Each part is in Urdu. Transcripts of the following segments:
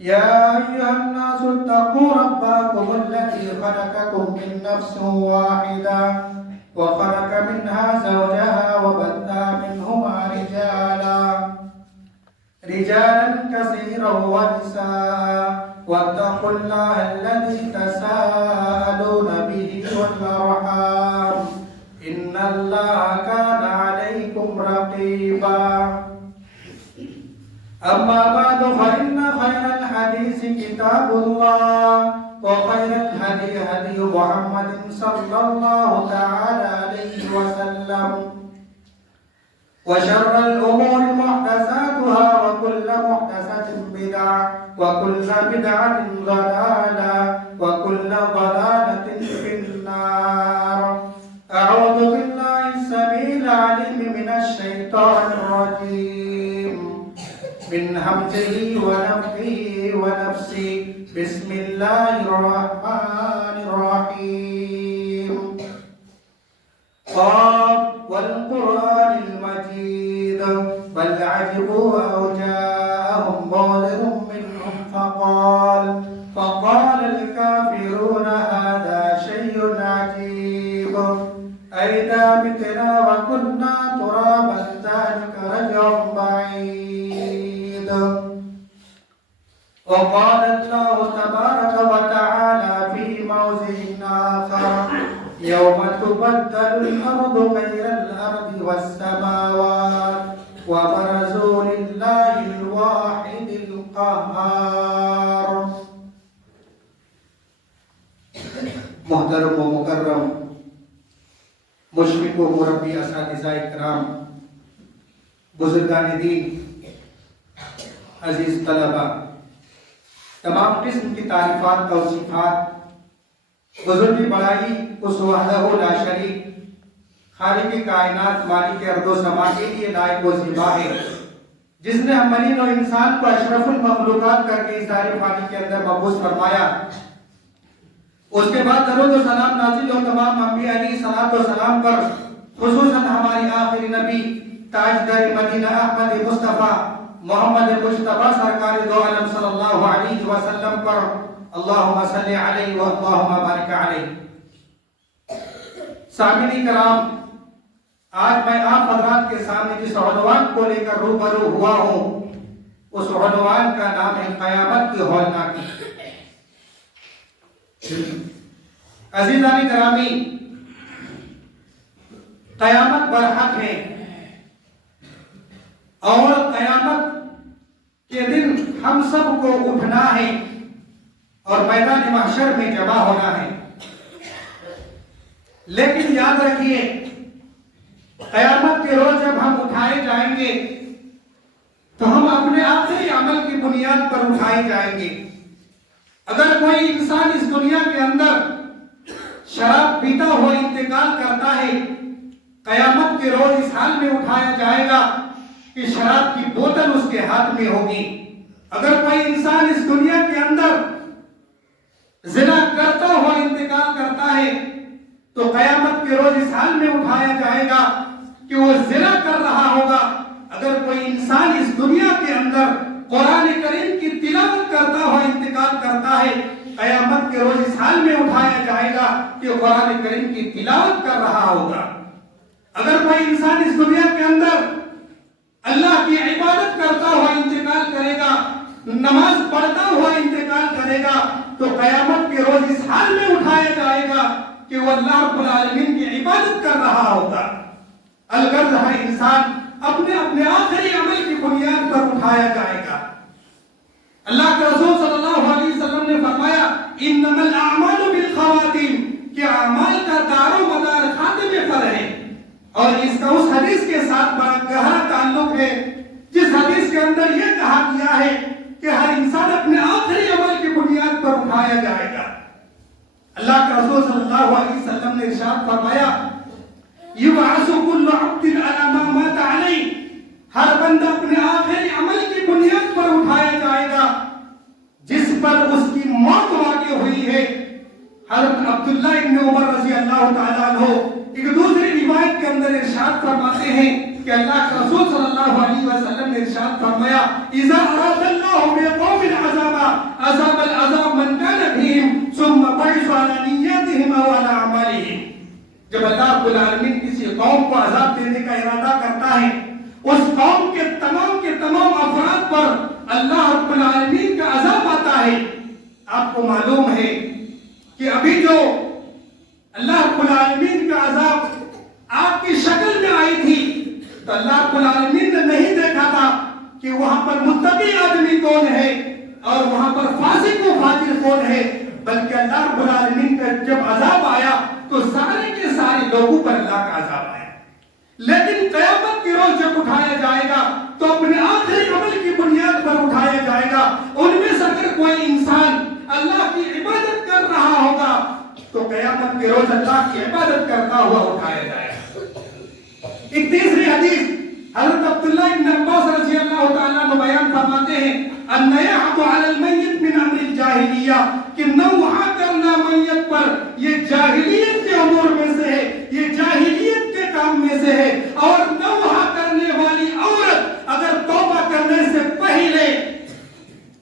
يا أيها الناس اتقوا ربكم الذي خلقكم من نفس واحدة وخلق منها زوجها وبث منهما رجالا كثيرا ونساء واتقوا الله الذي تساءلون به والأرحام إن الله كان عليكم رقيبا أما بعد فإن خير الحديث كتاب الله وخير الهدي هدي محمد صلى الله تعالى عليه وسلم وشر الأمور محدثاتها وكل محدثة بدعة وكل بدعة ضلالة وكل ضلالة في النار. أعوذ بالله السميع العليم من الشيطان الرجيم من همزه ونفخه ونفسه. بسم الله الرحمن الرحيم. قاف والقرآن المجيد بل عجبوا أن جاءهم منذر منهم فقال الكافرون هذا شيء عجيب أئذا متنا وكنا ترابا ذلك رجع بعيد. وقال الله تبارك وتعالى في موضع آخر يوم تبدل الأرض غير الأرض والسماوات وبرزوا لله الواحد القهار. محترم و مکرم مشفق و مربی اساتذہ اکرام، بزرگان دین، عزیز طلبہ، تمام قسم کی تعریفات و توصیفات بزرگی بڑائی اس وحدہ لا شریک خالق کائنات مالک ارض و سما کے لیے لائق و زیبا ہے، جس نے ہم منی و انسان کو اشرف المخلوقات کر کے اس دار فانی کے اندر مبعوث فرمایا. اس کے بعد درود و سلام نازل ہو تمام انبیاء علیہ الصلوۃ والسلام پر، خصوصاً ہماری آخری نبی تاجدار مدینہ احمد مصطفیٰ محمد مصطفیٰ سرکار دو عالم صلی اللہ علیہ وسلم پر. اللہم صلی علیہ و اللہم بارک علیہ. سامعین کرام، آج میں آپ حضرات کے سامنے جس عنوان کو لے کر روبرو ہوا ہوں، اس عنوان کا نام ہے قیامت کی ہولناکی. عزیزان کرامی، قیامت برحق ہے اور قیامت کے دن ہم سب کو اٹھنا ہے اور میدان محشر میں جمع ہونا ہے. لیکن یاد رکھیے، قیامت کے روز جب ہم اٹھائے جائیں گے تو ہم اپنے آخری عمل کی بنیاد پر اٹھائے جائیں گے. اگر کوئی انسان اس دنیا کے اندر شراب پیتا ہوا انتقال کرتا ہے، قیامت کے روز اس حال میں اٹھایا جائے گا کہ شراب کی بوتل اس کے ہاتھ میں ہوگی. اگر کوئی انسان اس دنیا کے اندر زنا کرتا ہوا انتقال کرتا ہے تو قیامت کے روز اس حال میں اٹھایا جائے گا کہ وہ زنا کر رہا ہوگا. اگر کوئی انسان اس دنیا کے اندر قرآن کریم کی تلاوت کرتا ہوا انتقال کرتا ہے، قیامت کے روز اس حال میں اٹھایا جائے گا کہ وہ قرآن کریم کی تلاوت کر رہا ہوگا. اگر کوئی انسان اس دنیا کے اندر اللہ کی عبادت کرتا ہوا انتقال کرے گا، نماز پڑھتا ہوا انتقال کرے گا، تو قیامت کے روز اس حال میں اٹھایا جائے گا کہ وہ اللہ رب العالمین کی عبادت کر رہا ہوگا. الغرض ہر انسان اپنے آخری عمل کی بنیاد پر اٹھایا جائے گا. اللہ کے رسول صلی اللہ علیہ وسلم نے فرمایا انما الاعمال بالخواتیم، کہ اعمال کا دار و مدار خاتمے پر ہے. اور اس کا اس حدیث کے ساتھ بڑا گہرا تعلق ہے جس حدیث کے اندر یہ کہا گیا ہے کہ ہر انسان اپنے آخری عمل کی بنیاد پر اٹھایا جائے گا. اللہ کے رسول صلی اللہ علیہ وسلم نے ارشاد فرمایا یبعث کل عبد علی ما مات علیہ، ہر بندہ اپنے آخری عمل کی بنیاد پر اٹھایا جائے گا جس پر اس کی موت واقع ہوئی ہے. حضرت عبداللہ ابن عمر رضی اللہ تعالیٰ عنہ ایک دوسری روایت کے اندر ارشاد فرماتے ہیں کہ اللہ کے رسول صلی اللہ علیہ وسلم نے ارشاد فرمایا اذا اراد اللہ بقوم عذابا، فرماتا ہے اس قوم کے تمام افراد پر اللہ رب العالمین کا عذاب آتا ہے۔ آپ کو معلوم ہے کہ ابھی جو اللہ رب العالمین کا عذاب آپ کی شکل میں آئی تھی تو اللہ رب العالمین نے نہیں دیکھا تھا کہ وہاں پر متقی آدمی کون ہے اور وہاں پر فاسق و فاجر کون ہے، بلکہ اللہ رب العالمین کا جب عذاب آیا تو سارے کے سارے لوگوں پر اللہ کا عذاب آیا۔ لیکن قیامت کے روز جب اٹھایا جائے گا تو اپنے آخری عمل کی بنیاد پر اٹھایا جائے گا۔ ان میں سے اگر کوئی انسان اللہ کی عبادت کر رہا ہوگا تو قیامت کے روز اللہ کی عبادت کرتا ہوا اٹھایا جائے گا۔ ایک تیسری حدیث حضرت عبداللہ ابن عباس رضی اللہ تعالیٰ عنہ بیان فرماتے ہیں النیاحۃ علی المیت من امر الجاہلیہ، کہ نوحہ کرنا میت پر یہ جاہلیت کے امور میں سے ہے، یہ جاہلیت کے کام میں سے ہے۔ اور نوحہ کرنے والی عورت اگر توبہ کرنے سے پہلے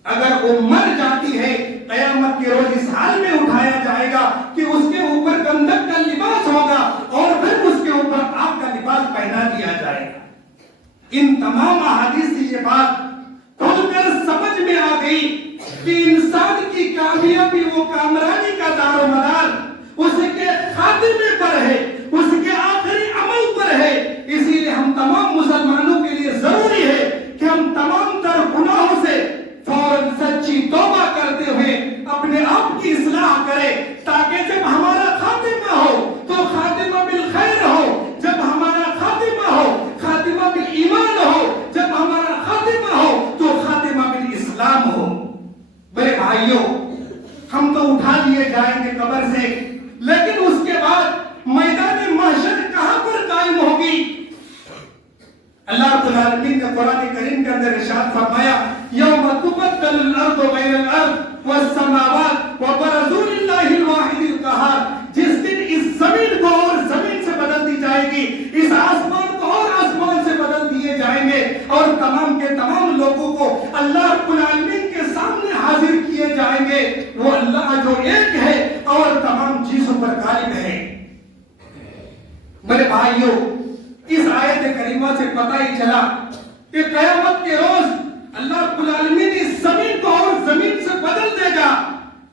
اگر وہ مر جاتی ہے قیامت کے روز اس حال میں اٹھایا جائے گا کہ اس کے اوپر گندک کا لباس ہوگا اور پھر اس کے اوپر آگ کا لباس پہنا دیا جائے گا۔ ان تمام احادیث سے یہ بات کھل کر سمجھ میں آ گئی کہ انسان کی کامیابی و کامرانی کا دار و مدار اس کے خاتمے پر ہے، اس کے آخری عمل پر ہے۔ اسی لیے ہم تمام مسلمانوں کے لیے ضروری ہے کہ ہم تمام تر گناہوں سے فوراً سچی توبہ کرتے ہوئے اپنے آپ کی اصلاح کریں، تاکہ جب ہمارا خاتمہ ہو تو خاتمہ بالخیر ہو، جب ہمارا خاتمہ ہو خاتمہ بالایمان ہو، جب ہمارا خاتمہ ہو تو خاتمہ بالاسلام ہو۔ میرے بھائیوں، ہم تو اٹھا لیے جائیں گے قبر سے، لیکن اس کے بعد میدان محشر کہاں پر قائم ہوگی؟ اللہ رب العالمین نے قرآن کریم کے اندر ارشاد فرمایا یوم تبدل الارض غیر الارض والسماوات وبرزوا للہ الواحد القہار، جس دن اس زمین کو اور زمین سے بدل دی جائے گی، اس آسمان کو اور آسمان سے بدل دیے جائیں گے، اور تمام کے تمام لوگوں کو اللہ رب العالمین کے سامنے حاضر کیے جائیں گے۔ وہ اللہ جو ایک ہے اور تمام چیزوں پر غالب ہے۔ میرے بھائیوں، اس آیت کریمہ سے پتہ ہی چلا کہ قیامت کے روز اللہ رب العالمین اس زمین کو اور زمین سے بدل دے گا،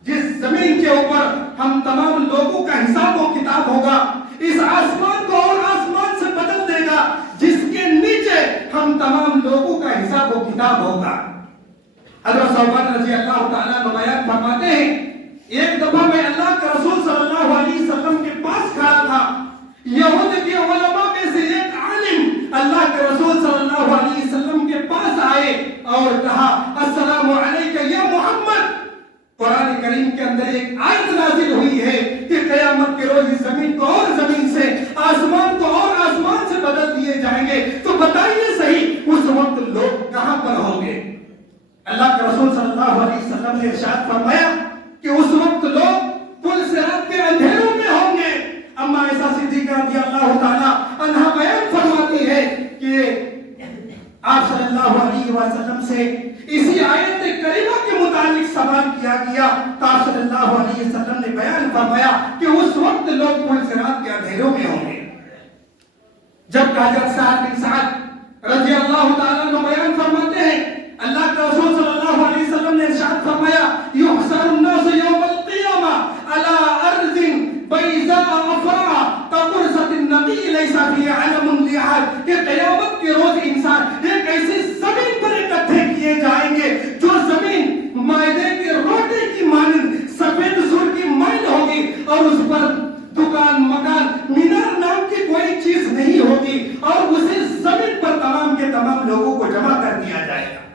جس زمین کے اوپر ہم تمام لوگوں کا حساب و کتاب ہوگا، اس آسمان کو اور آسمان سے بدل دے گا جس کے نیچے ہم تمام لوگوں کا حساب و کتاب ہوگا۔ حضرت ثوبان رضی اللہ تعالیٰ عنہ بیان فرماتے ہیں ایک دفعہ میں اللہ کے رسول صلی اللہ علیہ وسلم کے پاس کھڑا تھا، یہود کے علماء میں سے ایک عالم اللہ کے رسول صلی اللہ علیہ وسلم کے پاس آئے اور کہا السلام علیکہ یا محمد۔ قرآن کریم کے اندر ایک آیت نازل ہوئی ہے کہ قیامت کے روز اس زمین کو اور زمین سے، آسمان کو اور آسمان سے بدل دیے جائیں گے، تو بتائیے صحیح اس وقت لوگ کہاں پر ہوں گے؟ اللہ کے رسول صلی اللہ علیہ وسلم نے ارشاد فرمایا کہ اس وقت لوگ پل صراط کے اندھیروں میں ہوں گے۔ اما عائشہ صدیقہ رضی اللہ تعالیٰ عنہا بیان فرماتی ہے کہ آپ صلی اللہ علیہ وسلم سے اسی آیت کریمہ کے متعلق سوال کیا گیا تو آپ صلی اللہ علیہ وسلم نے بیان فرمایا کہ اس وقت لوگ پل صراط کے اندھیروں میں ہوں گے۔ جب کہ حضرت سعد بن سعد رضی اللہ تعالیٰ عنہ بیان فرماتے ہیں اللہ کے رسول صلی اللہ علیہ وسلم نے ارشاد فرمایا یحشر الناس یوم القیامہ علی ارض بیضاء افراء کقرصۃ النقی لیس فیہا علم لأحد، کہ قیامت کے روز انسان ایک ایسی زمین پر اکٹھے کیے جائیں گے جو زمین مائدے کے روٹے کی مانند سفید سر کی مائل ہوگی، اور اس پر دکان مکان مینار نام کی کوئی چیز نہیں ہوگی، اور اسی زمین پر تمام کے تمام لوگوں کو جمع کر دیا جائے گا۔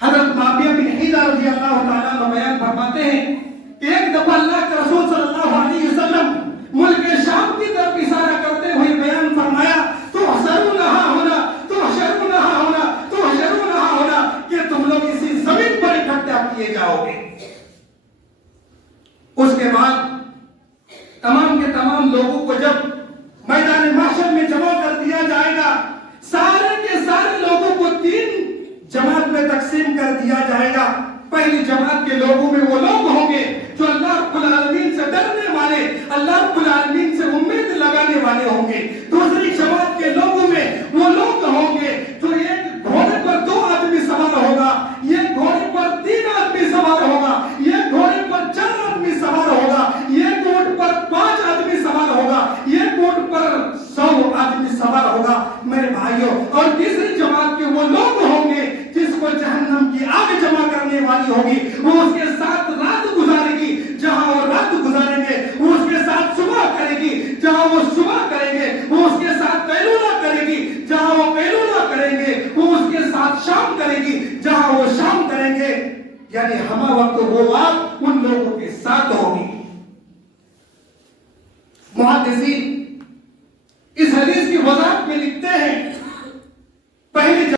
حضرت معاویہ بن حیدہ رضی اللہ تعالیٰ عنہ بیان فرماتے ہیں کہ ایک دفعہ اللہ کے رسول صلی اللہ علیہ وسلم ملک شام کی طرف اشارہ کرتے ہوئے بیان فرمایا تحشرون ہا ہونا تحشرون ہا ہونا تحشرون ہا ہونا، کہ تم لوگ اسی زمین پر اکٹھا کیے جاؤ گے۔ اس کے بعد تمام کے تمام لوگوں کو جب میدان محشر میں جمع کر دیا جائے گا، سارے کے سارے لوگوں کو تین جماعت میں تقسیم کر دیا جائے گا۔ پہلی جماعت کے لوگوں میں وہ لوگ ہوں گے جو اللہ رب العالمین سے ڈرنے والے، اللہ رب العالمین سے امید لگانے والے ہوں گے۔ دوسری جماعت کے لوگوں میں بات شام کرے گی جہاں وہ شام کریں گے، یعنی ہمہ وقت وہ بات ان لوگوں کے ساتھ ہوگی۔ محدثین اس حدیث کی وضاحت میں لکھتے ہیں، پہلی